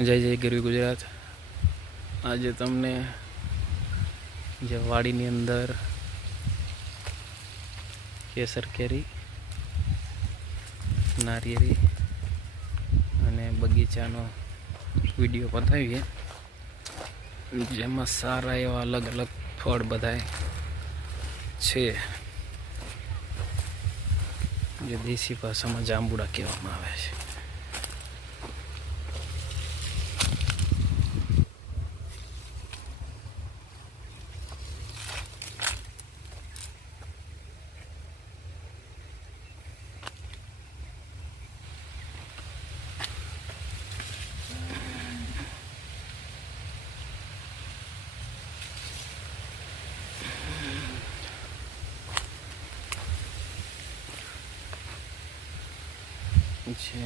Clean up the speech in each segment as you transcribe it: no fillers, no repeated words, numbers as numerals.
જય જય ગરવી ગુજરાત। આજે તમને જે વાડીની અંદર કેસર કેરી, નારિયેળી અને બગીચાનો વિડીયો બતાવીએ, જેમાં સારા એવા અલગ અલગ ફળ બધાય છે, જે દેશી ભાષામાં જાંબુડા કહેવામાં આવે છે।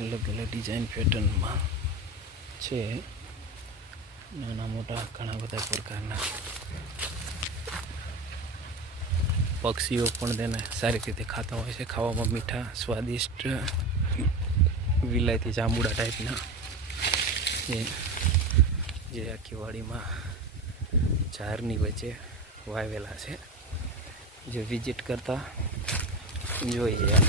अलग अलग डिजाइन पेटर्न में छे, नाना मोटा घना बधा प्रकारना पक्षीओ पण तेने सारी रीते खाता होय छे। खावामां मीठा स्वादिष्ट विलायती जांबुड़ा टाइपना जे आखी वाड़ीमां झाड़नी वच्चे वावेला छे, जे विजिट करता जोई जाय।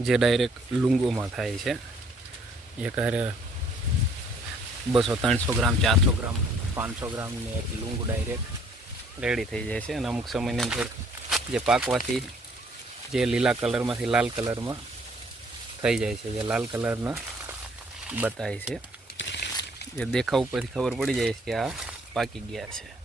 जे डायरेक्ट लूंगो में थाय छे, एक 200-300 ग्राम 400 ग्राम 500 ग्राम ने एक लूंग डायरेक्ट रेडी थी जाए छे। अमुक समय अंदर जे पाकवाथी जे लीला कलर में लाल कलर में थी जाए छे, जे लाल कलर ना बताय छे, जे देखाव पर खबर पड़ी जाए कि आ पाकी गया है।